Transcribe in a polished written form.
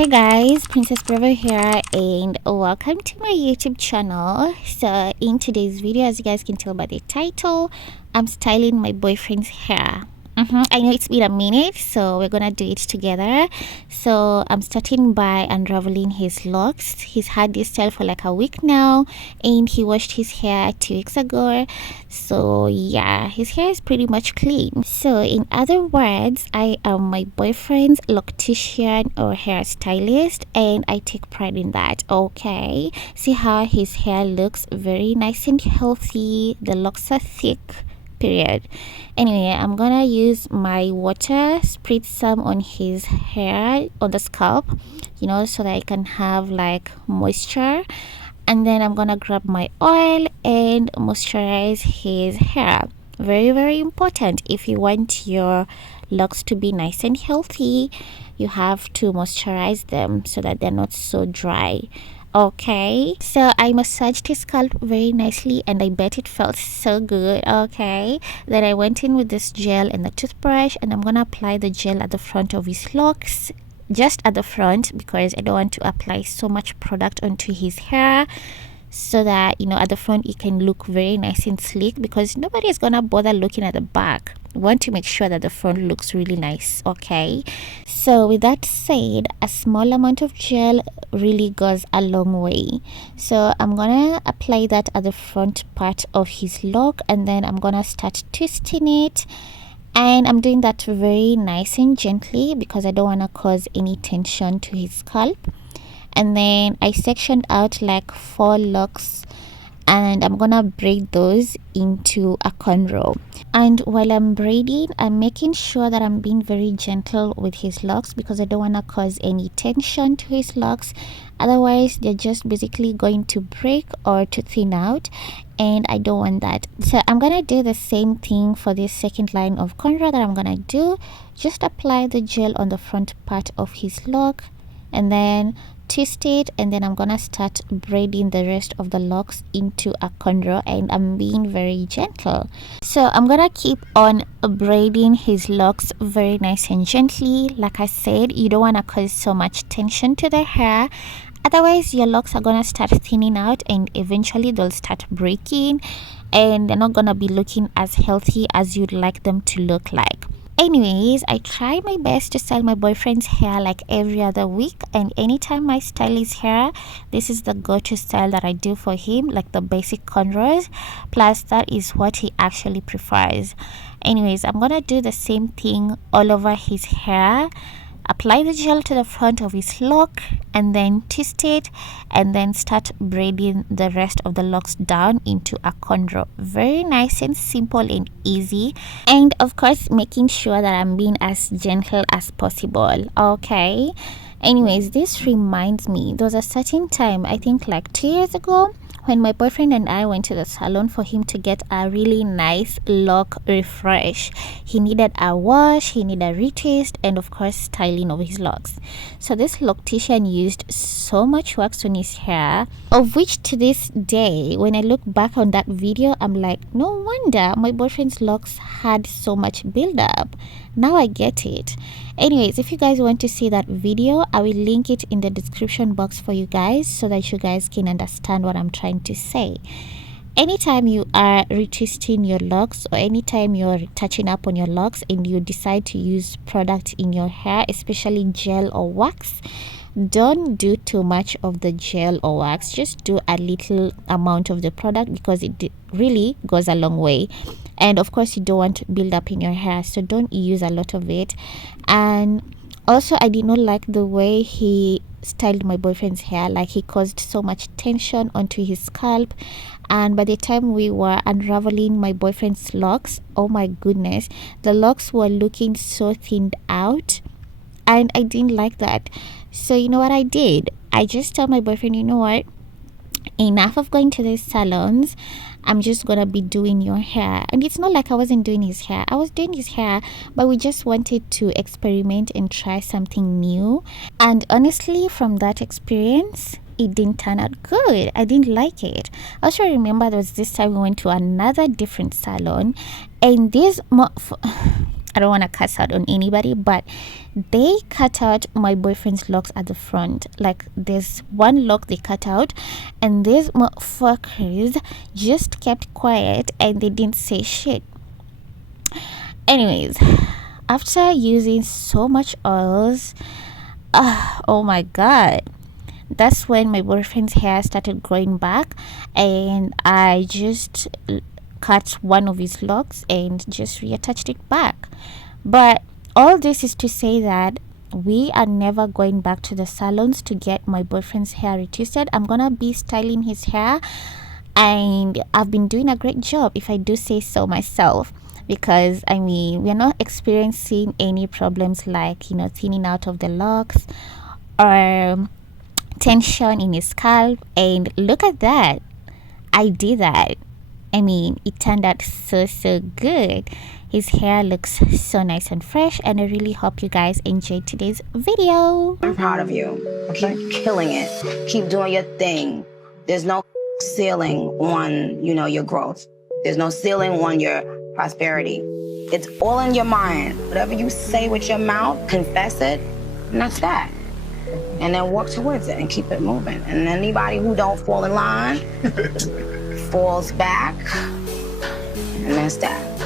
Hey guys, Princess Bravo here and welcome to my YouTube channel. So in today's video, as you guys can tell by the title, I'm styling my boyfriend's hair. I know it's been a minute, so we're gonna do it together. So I'm starting by unraveling his locks. He's had this style for like a week now and he washed his hair 2 weeks ago. So yeah, his hair is pretty much clean. So in other words, I am my boyfriend's loctician or hairstylist and I take pride in that. Okay, see how his hair looks very nice and healthy. The locks are thick, period. Anyway, I'm gonna use my water, spritz some on his hair, on the scalp, you know, so that I can have like moisture, and then I'm gonna grab my oil and moisturize his hair. Very important. If you want your locks to be nice and healthy, you have to moisturize them so that they're not so dry. Okay, so I massaged his scalp very nicely and I bet it felt so good. Okay, then I went in with this gel and the toothbrush and I'm gonna apply the gel at the front of his locks, just at the front, because I don't want to apply so much product onto his hair, so that, you know, at the front it can look very nice and sleek, because nobody is gonna bother looking at the back. We want to make sure that the front looks really nice. Okay, so with that said, a small amount of gel really goes a long way. So I'm gonna apply that at the front part of his lock and then I'm gonna start twisting it, and I'm doing that very nice and gently because I don't want to cause any tension to his scalp. And then I sectioned out like 4 locks and I'm gonna braid those into a cornrow. And while I'm braiding, I'm making sure that I'm being very gentle with his locks because I don't want to cause any tension to his locks. Otherwise, they're just basically going to break or to thin out, and I don't want that. So I'm gonna do the same thing for this second line of cornrow that I'm gonna do. Just apply the gel on the front part of his lock and then twist it, and then I'm gonna start braiding the rest of the locks into a cornrow, and I'm being very gentle. So I'm gonna keep on braiding his locks very nice and gently. Like I said, you don't want to cause so much tension to the hair, otherwise your locks are gonna start thinning out and eventually they'll start breaking and they're not gonna be looking as healthy as you'd like them to look like. Anyways, I try my best to style my boyfriend's hair like every other week, and anytime I style his hair, this is the go-to style that I do for him, like the basic cornrows, plus that is what he actually prefers. Anyways, I'm gonna do the same thing all over his hair. Apply the gel to the front of his lock and then twist it, and then start braiding the rest of the locks down into a cornrow. Very nice and simple and easy, and of course making sure that I'm being as gentle as possible. Okay, anyways, this reminds me, there was a certain time, I think like 2 years ago, when my boyfriend and I went to the salon for him to get a really nice lock refresh. He needed a wash, he needed a retwist, and of course styling of his locks. So this loctician used so much wax on his hair, of which to this day, when I look back on that video, I'm like, no wonder my boyfriend's locks had so much buildup. Now I get it. Anyways, if you guys want to see that video, I will link it in the description box for you guys so that you guys can understand what I'm trying to say. Anytime you are retwisting your locks or anytime you're touching up on your locks and you decide to use product in your hair, especially gel or wax, don't do too much of the gel or wax. Just do a little amount of the product because it really goes a long way. And of course you don't want to build up in your hair, so don't use a lot of it. And also, I did not like the way he styled my boyfriend's hair. Like, he caused so much tension onto his scalp, and by the time we were unraveling my boyfriend's locks, oh my goodness, the locks were looking so thinned out and I didn't like that. So you know what I did? I just told my boyfriend, you know what, enough of going to these salons, I'm just gonna be doing your hair. And it's not like I wasn't doing his hair, I was doing his hair, but we just wanted to experiment and try something new. And honestly, from that experience, it didn't turn out good. I didn't like it. I also remember there was this time we went to another different salon, and this I don't want to cuss out on anybody, but they cut out my boyfriend's locks at the front. Like, there's one lock they cut out, and these motherfuckers just kept quiet and they didn't say shit. Anyways, after using so much oils, oh my god, that's when my boyfriend's hair started growing back, and I just cut one of his locks and just reattached it back. But all this is to say that we are never going back to the salons to get my boyfriend's hair retwisted. I'm gonna be styling his hair, and I've been doing a great job, if I do say so myself, because I mean, we're not experiencing any problems like, you know, thinning out of the locks or tension in his scalp. And look at that, I did that. I mean, it turned out so good. His hair looks so nice and fresh, and I really hope you guys enjoyed today's video. I'm proud of you. Keep killing it. Keep doing your thing. There's no ceiling on, you know, your growth. There's no ceiling on your prosperity. It's all in your mind. Whatever you say with your mouth, confess it, and that's that. And then work towards it and keep it moving. And anybody who don't fall in line falls back, and that's that.